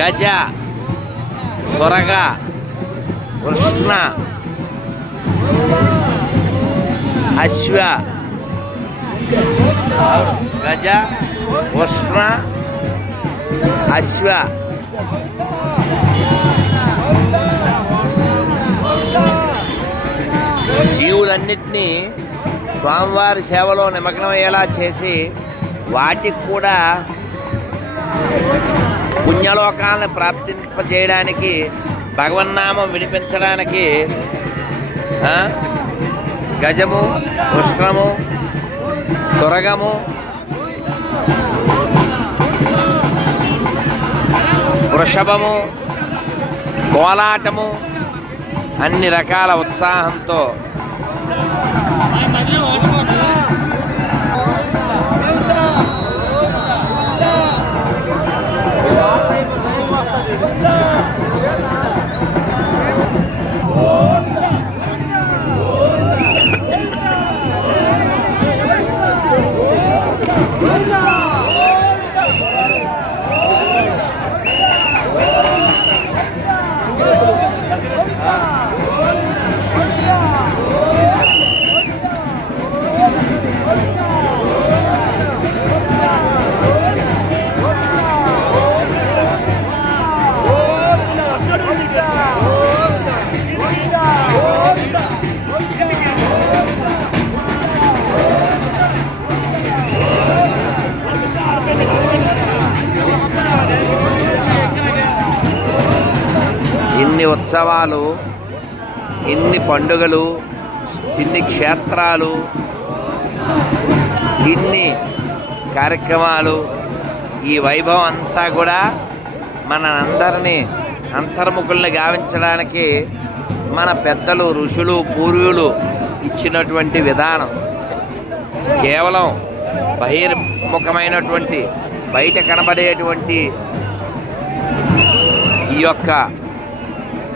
గజ కొరగ కృష్ణ అశ్వ గజ ఉష్ణ అశ్వ. జీవులన్నిటినీ స్వామివారి సేవలో నిమగ్నమయ్యేలా చేసి వాటికి కూడా పుణ్యలోకాలను ప్రాప్తింపజేయడానికి భగవన్నామం వినిపించడానికి గజము ఉష్ణము తురగము వృషభము కోలాటము అన్ని రకాల ఉత్సాహంతో Let's go! ఇన్ని ఉత్సవాలు ఇన్ని పండుగలు ఇన్ని క్షేత్రాలు ఇన్ని కార్యక్రమాలు ఈ వైభవం అంతా కూడా మన అందరినీ అంతర్ముఖుల్ని గావించడానికి మన పెద్దలు ఋషులు పూర్వులు ఇచ్చినటువంటి విధానం. కేవలం బహిర్ముఖమైనటువంటి బయట కనబడేటువంటి ఈ యొక్క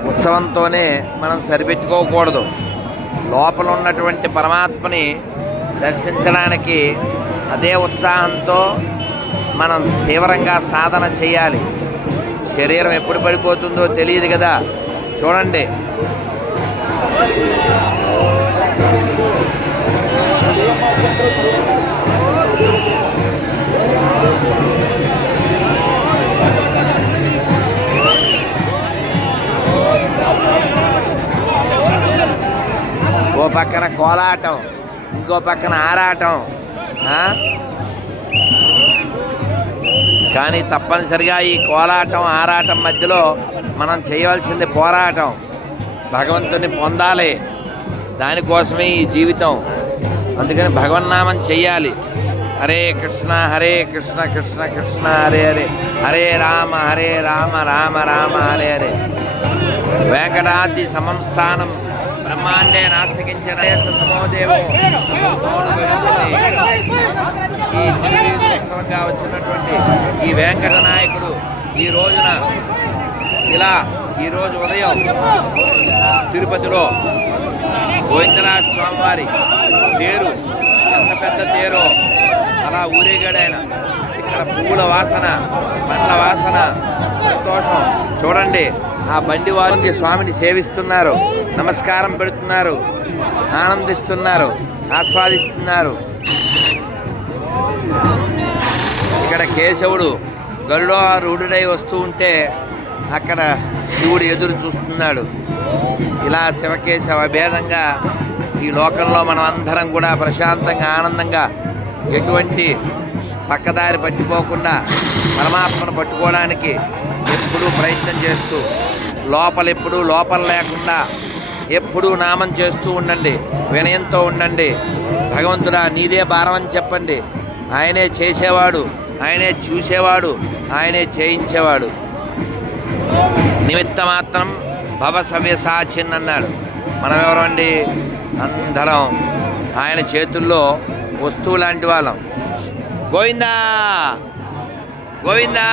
ఉత్సవంతోనే మనం సరిపెట్టుకోకూడదు. లోపల ఉన్నటువంటి పరమాత్మని దర్శించడానికి అదే ఉత్సాహంతో మనం తీవ్రంగా సాధన చేయాలి. శరీరం ఎప్పుడు పడిపోతుందో తెలియదు కదా. చూడండి. పక్కన కోలాటం ఇంకో పక్కన ఆరాటం కానీ తప్పనిసరిగా ఈ కోలాటం ఆరాటం మధ్యలో మనం చేయవలసింది పోరాటం. భగవంతుని పొందాలి. దానికోసమే ఈ జీవితం. అందుకని భగవన్నామం చెయ్యాలి. హరే కృష్ణ హరే కృష్ణ కృష్ణ కృష్ణ హరే హరే. హరే రామ హరే రామ రామ రామ హరే హరే. వెంకటాద్రి సమం స్థానం. బ్రహ్మాండే నాస్తికించిన సమోదేవో ఈ ఉత్సవంగా వచ్చినటువంటి ఈ వెంకట నాయకుడు ఈ రోజున ఇలా ఈ రోజు ఉదయం తిరుపతిలో గోవిందనాథ స్వామివారి తేరు ఎంత పెద్ద తేరో అలా ఊరేగాడైన ఇక్కడ పువ్వుల వాసన పండ్ల వాసన సంతోషం. చూడండి. ఆ బండి వారికి స్వామిని సేవిస్తున్నారు నమస్కారం పెడుతున్నారు ఆనందిస్తున్నారు ఆస్వాదిస్తున్నారు. ఇక్కడ కేశవుడు గరుడారూఢుడై వస్తూ ఉంటే అక్కడ శివుడు ఎదురు చూస్తున్నాడు. ఇలా శివకేశవ భేదంగా ఈ లోకంలో మనం అందరం కూడా ప్రశాంతంగా ఆనందంగా ఎటువంటి పక్కదారి పట్టిపోకుండా పరమాత్మను పట్టుకోవడానికి ఎప్పుడూ ప్రయత్నం చేస్తూ లోపల ఎప్పుడు లోపల లేకుండా ఎప్పుడూ నామం చేస్తూ ఉండండి వినయంతో ఉండండి. భగవంతుడా నీదే భారం అని చెప్పండి. ఆయనే చేసేవాడు ఆయనే చూసేవాడు ఆయనే చేయించేవాడు. నిమిత్త మాత్రం భవ సవ్యసాచిన్ అన్నాడు. మనం ఎవరండి అందరం. ఆయన చేతుల్లో వస్తువు లాంటి వాళ్ళం. గోవిందా! గోవిందా!